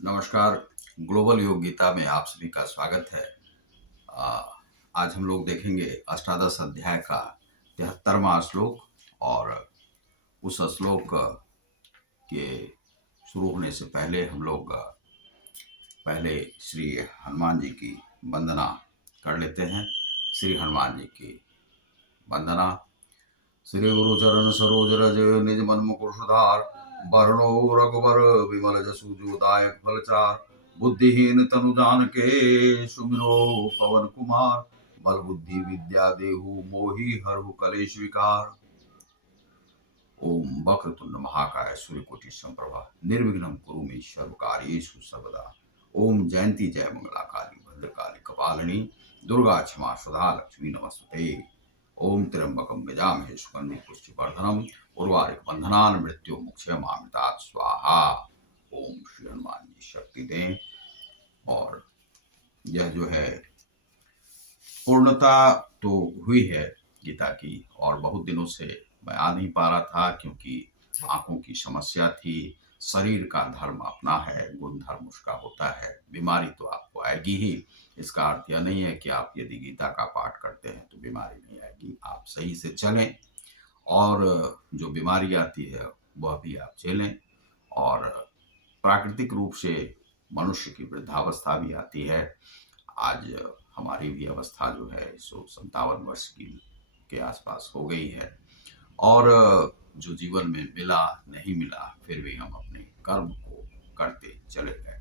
नमस्कार। ग्लोबल योग गीता में आप सभी का स्वागत है। आ, आज हम लोग देखेंगे अष्टादश अध्याय का 73वां श्लोक। और उस श्लोक के शुरू होने से पहले हम लोग पहले श्री हनुमान जी की वंदना कर लेते हैं। श्री हनुमान जी की वंदना। श्री गुरु चरण सरोज रज निज मन मुकुर सुधार, वरणो रघुबर विमल जसु जो दायक फलचार। बुद्धिहीन तनु जानिके सुमिरो पवन कुमार, बल बुद्धि विद्या देहु मोहि हरहु कलेश विकार। ओम वक्रतुंड महाकाय सूर्यकोटि संप्रभा निर्विघ्नं कुरु मे सर्व कार्येषु सर्वदा। ओम जयंती जय मंगला काली भद्रकाली कपालिनी दुर्गा क्षमा सुधा लक्ष्मी नमस्ते। ओम त्र्यंबकं यजामहे सुगंधि पुष्टिवर्धनम उर्वारुक बंधनान् मृत्यु मुक्षयमामृतात् स्वाहा। ओम श्री हनुमान जी शक्ति दें। और यह जो है पूर्णता तो हुई है गीता की, और बहुत दिनों से मैं आ नहीं पा रहा था क्योंकि आंखों की समस्या थी। शरीर का धर्म अपना है, गुण धर्म उसका होता है। बीमारी तो आपको आएगी ही। इसका अर्थ यह नहीं है कि आप यदि गीता का पाठ करते हैं तो बीमारी नहीं आएगी। आप सही से चलें और जो बीमारी आती है वह भी आप झेलें। और प्राकृतिक रूप से मनुष्य की वृद्धावस्था भी आती है। आज हमारी भी अवस्था जो है 157 वर्ष की के आसपास हो गई है। और जो जीवन में मिला नहीं मिला, फिर भी हम अपने कर्म को करते चले गए।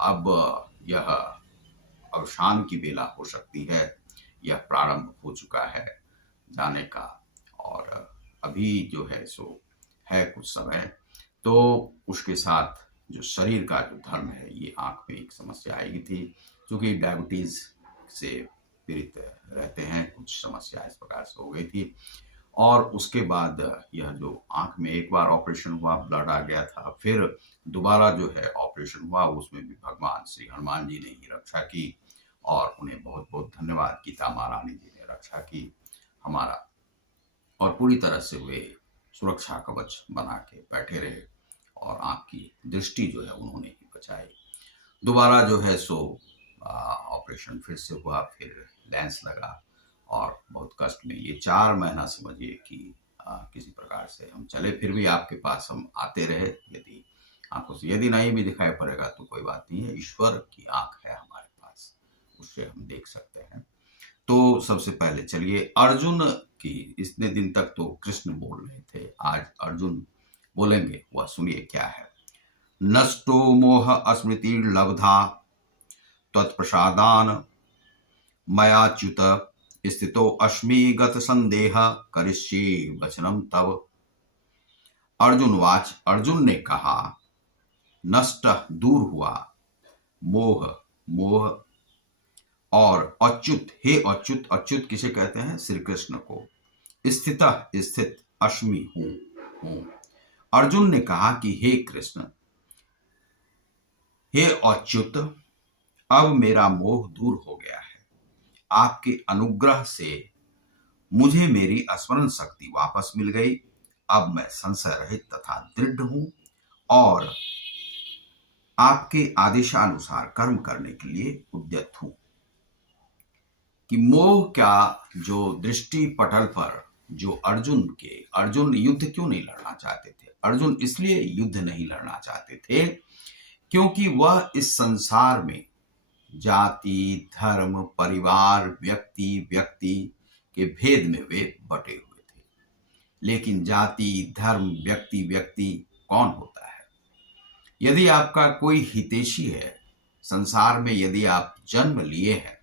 अब यह अवसान की बेला हो सकती है। यह प्रारंभ हो चुका है जाने का। और अभी जो है सो है कुछ समय, तो उसके साथ जो शरीर का जो धर्म है, ये आंख में एक समस्या आई थी। क्योंकि डायबिटीज से पीड़ित रहते हैं, कुछ समस्या इस प्रकार से हो गई थी। और उसके बाद यह जो आंख में एक बार ऑपरेशन हुआ, ब्लड आ गया था, फिर दोबारा जो है ऑपरेशन हुआ, उसमें भी भगवान श्री हनुमान जी ने ही रक्षा की। और उन्हें बहुत बहुत धन्यवाद। गीता महारानी जी ने रक्षा की हमारा, और पूरी तरह से वे सुरक्षा कवच बना के बैठे रहे। और आंख की दृष्टि जो है उन्होंने ही बचाई। दोबारा जो है सो ऑपरेशन फिर से हुआ, फिर लेंस लगा, और बहुत कष्ट में ये 4 महीना समझिए कि किसी प्रकार से हम चले। फिर भी आपके पास हम आते रहे। यदि आंखों से यदि नहीं भी दिखाई पड़ेगा तो कोई बात नहीं है, ईश्वर की आंख है हमारे पास, उससे हम देख सकते हैं। तो सबसे पहले चलिए अर्जुन की, इतने दिन तक तो कृष्ण बोल रहे थे, आज अर्जुन बोलेंगे। वह सुनिए क्या है। नष्टो मोह स्मृति लब्धा त्वत्प्रसादान मयाच्युत स्थितो अस्मि गत संदेह करिष्ये वचनम तव। अर्जुन वाच, अर्जुन ने कहा, नष्ट दूर हुआ, मोह मोह, और अच्युत, हे अच्युत, अच्युत किसे कहते हैं? श्री कृष्ण को। स्थित स्थित, अस्मि हूं। अर्जुन ने कहा कि हे कृष्ण, हे अच्युत, अब मेरा मोह दूर हो गया है। आपके अनुग्रह से मुझे मेरी स्मरण शक्ति वापस मिल गई। अब मैं संशय रहित तथा दृढ़ हूं और आपके आदेशानुसार कर्म करने के लिए उद्यत हूं। कि मोह का जो दृष्टि पटल पर जो अर्जुन युद्ध क्यों नहीं लड़ना चाहते थे? अर्जुन इसलिए युद्ध नहीं लड़ना चाहते थे क्योंकि वह इस संसार में जाति, धर्म, परिवार, व्यक्ति के भेद में वे बटे हुए थे। लेकिन जाति, धर्म, व्यक्ति कौन होता है? यदि आपका कोई हितैषी है संसार में, यदि आप जन्म लिए हैं,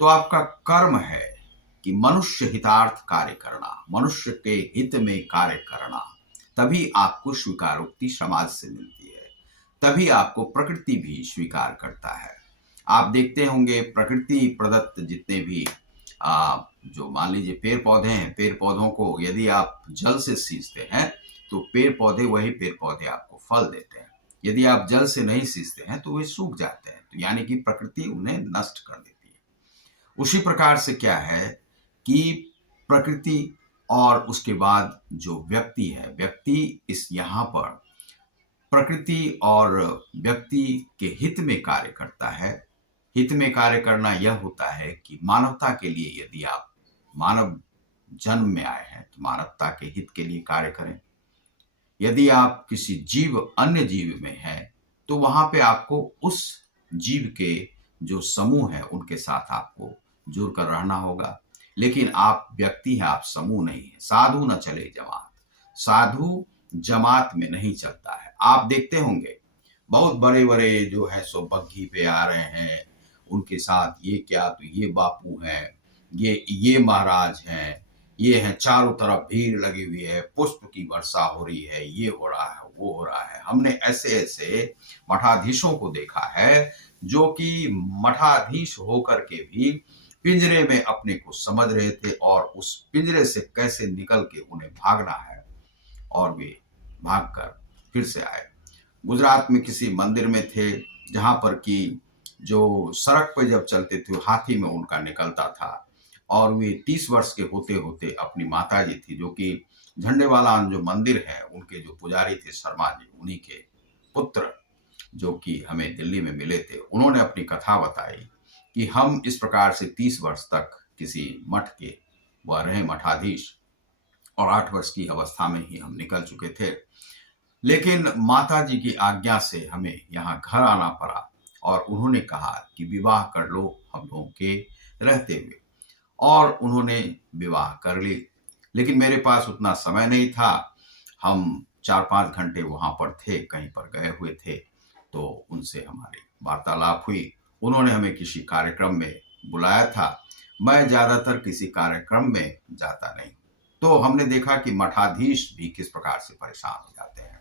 तो आपका कर्म है कि मनुष्य हितार्थ कार्य करना, मनुष्य के हित में कार्य करना। तभी आपको स्वीकारोक्ति समाज से मिलती है, तभी आपको प्रकृति भी स्वीकार करता है। आप देखते होंगे प्रकृति प्रदत्त जितने भी जो मान लीजिए पेड़ पौधे हैं, पेड़ पौधों को यदि आप जल से सींचते हैं तो पेड़ पौधे आपको फल देते हैं। यदि आप जल से नहीं सींचते हैं तो वे सूख जाते हैं। तो यानी कि प्रकृति उन्हें नष्ट कर देती है। उसी प्रकार से क्या है कि प्रकृति और उसके बाद जो व्यक्ति है, व्यक्ति इस यहाँ पर प्रकृति और व्यक्ति के हित में कार्य करता है। हित में कार्य करना यह होता है कि मानवता के लिए यदि आप मानव जन्म में आए हैं तो मानवता के हित के लिए कार्य करें। यदि आप किसी अन्य जीव में हैं तो वहां पे आपको उस जीव के जो समूह है उनके साथ आपको जुड़ कर रहना होगा। लेकिन आप व्यक्ति हैं, आप समूह नहीं है। साधु न चले जमात, साधु जमात में नहीं चलता है। आप देखते होंगे बहुत बड़े बड़े जो है सो बग्घी पे आ रहे हैं, उनके साथ ये क्या, तो ये बापू हैं, ये महाराज हैं, ये है, चारों तरफ भीड़ लगी हुई है, पुष्प की वर्षा हो रही है, ये हो रहा है, वो हो रहा है। हमने ऐसे ऐसे मठाधीशों को देखा है जो कि मठाधीश होकर के भी पिंजरे में अपने को समझ रहे थे और उस पिंजरे से कैसे निकल के उन्हें भागना है, और वे भागकर फिर से आए। गुजरात में किसी मंदिर में थे जहां पर कि जो सड़क पर जब चलते थे हाथी में उनका निकलता था, और वे 30 वर्ष के होते होते अपनी माता जी थी जो कि झंडेवाला जो मंदिर है उनके जो पुजारी थे शर्मा जी, उन्हीं के पुत्र जो कि हमें दिल्ली में मिले थे, उन्होंने अपनी कथा बताई कि हम इस प्रकार से 30 वर्ष तक किसी मठ के वह रहे मठाधीश, और 8 वर्ष की अवस्था में ही हम निकल चुके थे। लेकिन माता जी की आज्ञा से हमें यहाँ घर आना पड़ा और उन्होंने कहा कि विवाह कर लो हम लोगों के रहते हुए, और उन्होंने विवाह कर ली। लेकिन मेरे पास उतना समय नहीं था। हम 4-5 घंटे वहां पर थे, कहीं पर गए हुए थे, तो उनसे हमारी वार्तालाप हुई। उन्होंने हमें किसी कार्यक्रम में बुलाया था। मैं ज्यादातर किसी कार्यक्रम में जाता नहीं, तो हमने देखा कि मठाधीश भी किस प्रकार से परेशान हो जाते हैं।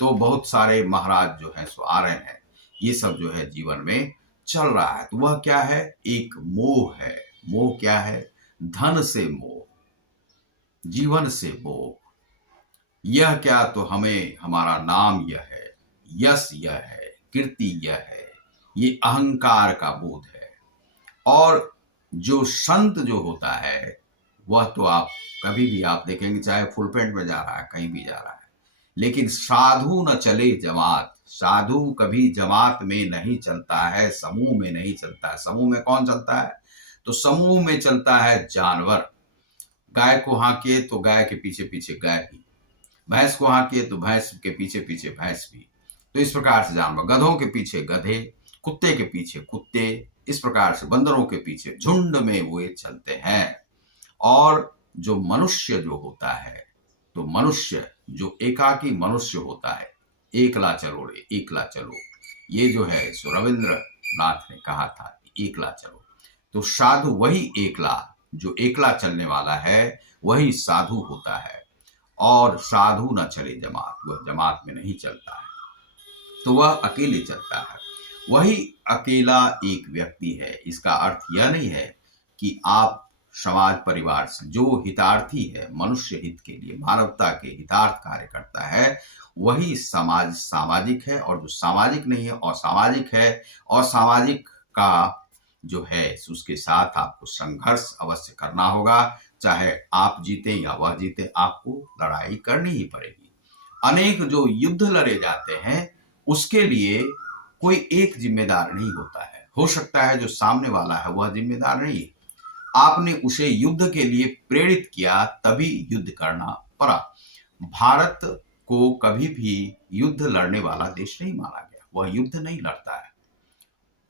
तो बहुत सारे महाराज जो है सो आ रहे हैं, ये सब जो है जीवन में चल रहा है। तो वह क्या है, एक मोह है। मोह क्या है, धन से मोह, जीवन से मोह। यह क्या, तो हमें हमारा नाम यह है, यश यह है, कीर्ति यह है, ये अहंकार का बोध है। और जो संत जो होता है वह तो आप कभी भी आप देखेंगे, चाहे फुल पैंट में जा रहा है, कहीं भी जा रहा है। लेकिन साधु न चले जमात, साधु कभी जमात में नहीं चलता है, समूह में नहीं चलता है। समूह में कौन चलता है, तो समूह में चलता है जानवर। गाय को हांके तो गाय के पीछे पीछे गाय भी, भैंस को हांके तो भैंस के पीछे पीछे भैंस भी। तो इस प्रकार से जानवर, गधों के पीछे गधे, कुत्ते के पीछे कुत्ते, इस प्रकार से बंदरों के पीछे झुंड में वो चलते हैं। और जो मनुष्य जो होता है, तो मनुष्य जो एकाकी मनुष्य होता है, एकला चलो रे एकला चलो, ये जो है सो रविंद्रनाथ ने कहा था, एकला चलो। तो साधु वही एकला, जो एकला चलने वाला है वही साधु होता है। और साधु न चले जमात, वह जमात में नहीं चलता है, तो वह अकेले चलता है। वही अकेला एक व्यक्ति है। इसका अर्थ यह नहीं है कि आप समाज परिवार से, जो हितार्थी है, मनुष्य हित के लिए, मानवता के हितार्थ कार्य करता है, वही सामाजिक है। और जो सामाजिक नहीं है, असामाजिक है, असामाजिक का जो है उसके साथ आपको संघर्ष अवश्य करना होगा। चाहे आप जीते या वह जीते, आपको लड़ाई करनी ही पड़ेगी। अनेक जो युद्ध लड़े जाते हैं उसके लिए कोई एक जिम्मेदार नहीं होता है। हो सकता है जो सामने वाला है वह जिम्मेदार नहीं है, आपने उसे युद्ध के लिए प्रेरित किया तभी युद्ध करना पड़ा। भारत को कभी भी युद्ध लड़ने वाला देश नहीं माना गया, वह युद्ध नहीं लड़ता है।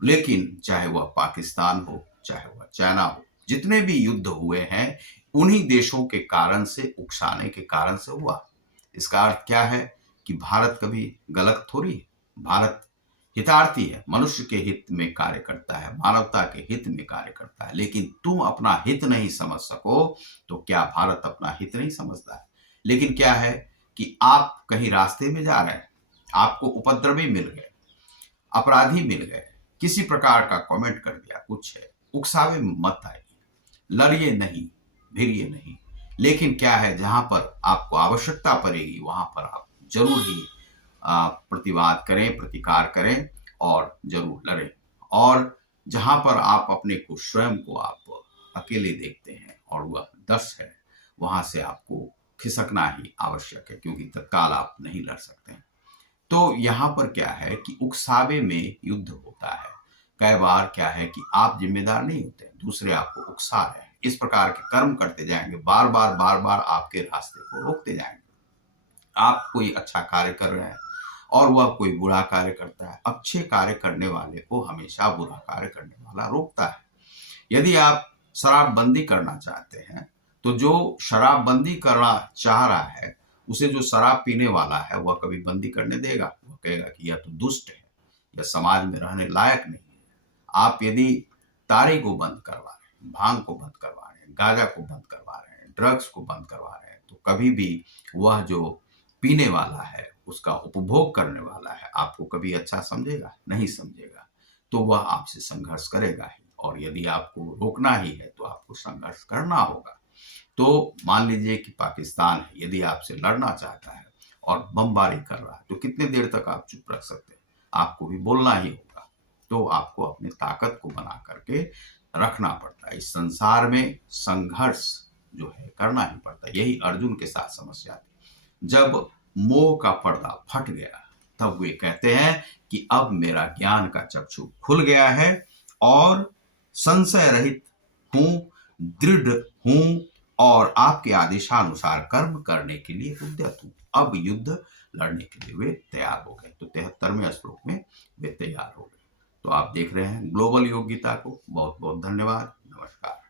लेकिन चाहे वह पाकिस्तान हो, चाहे वह चाइना हो, जितने भी युद्ध हुए हैं उन्हीं देशों के कारण से, उकसाने के कारण से हुआ। इसका अर्थ क्या है कि भारत कभी गलत थोड़ी है। भारत हितार्थी है, मनुष्य के हित में कार्य करता है, मानवता के हित में कार्य करता है। लेकिन तुम अपना हित नहीं समझ सको तो क्या भारत अपना हित नहीं समझता है? लेकिन क्या है कि आप कहीं रास्ते में जा रहे हैं, आपको उपद्रवी मिल गए, अपराधी मिल गए, किसी प्रकार का कमेंट कर दिया, कुछ है, उकसावे मत आइए, लड़िए नहीं, भिड़िए नहीं। लेकिन क्या है, जहां पर आपको आवश्यकता पड़ेगी वहां पर आप जरूर ही प्रतिवाद करें, प्रतिकार करें और जरूर लड़ें। और जहां पर आप अपने को, स्वयं को आप अकेले देखते हैं और वह 10 है, वहां से आपको खिसकना ही आवश्यक है, क्योंकि तत्काल आप नहीं लड़ सकते हैं। तो यहाँ पर क्या है कि उकसावे में युद्ध होता है। कई बार क्या है कि आप जिम्मेदार नहीं होते, दूसरे आपको उकसा रहे हैं। इस प्रकार के कर्म करते जाएंगे, बार-बार आपके रास्ते को रोकते जाएंगे। आप कोई अच्छा कार्य कर रहे हैं और वह कोई बुरा कार्य करता है। अच्छे कार्य करने वाले को हमेशा बुरा कार्य करने वाला रोकता है। यदि आप शराबबंदी करना चाहते हैं, तो जो शराबबंदी करना चाह रहा है, उसे जो शराब पीने वाला है, वह कभी बंदी करने देगा? वह कहेगा कि यह तो दुष्ट है, यह समाज में रहने लायक नहीं है। आप यदि तारी को बंद करवा रहे हैं, भांग को बंद करवा रहे हैं, गांजा को बंद करवा रहे हैं, ड्रग्स को बंद करवा रहे हैं, तो कभी भी वह जो पीने वाला है, उसका उपभोग करने वाला है, आपको कभी अच्छा समझेगा? नहीं समझेगा। तो वह आपसे संघर्ष करेगा ही, और यदि आपको रोकना ही है तो आपको संघर्ष करना होगा। तो मान लीजिए कि पाकिस्तान है, यदि आपसे लड़ना चाहता है और बमबारी कर रहा है, तो कितने देर तक आप चुप रख सकते हैं? आपको भी बोलना ही होगा। तो आपको अपनी ताकत को बना करके रखना पड़ता है। इस संसार में संघर्ष जो है करना ही पड़ता है। यही अर्जुन के साथ समस्या थी। जब मोह का पर्दा फट गया, तब वे कहते हैं कि अब मेरा ज्ञान का चक्षु खुल गया है और संशय रहित हूँ, दृढ़ हूँ और आपके आदेशानुसार कर्म करने के लिए उद्यत हूँ। अब युद्ध लड़ने के लिए वे तैयार हो गए। तो 73वें श्लोक में वे तैयार हो गए। तो आप देख रहे हैं ग्लोबल योग गीता को। बहुत बहुत धन्यवाद। नमस्कार।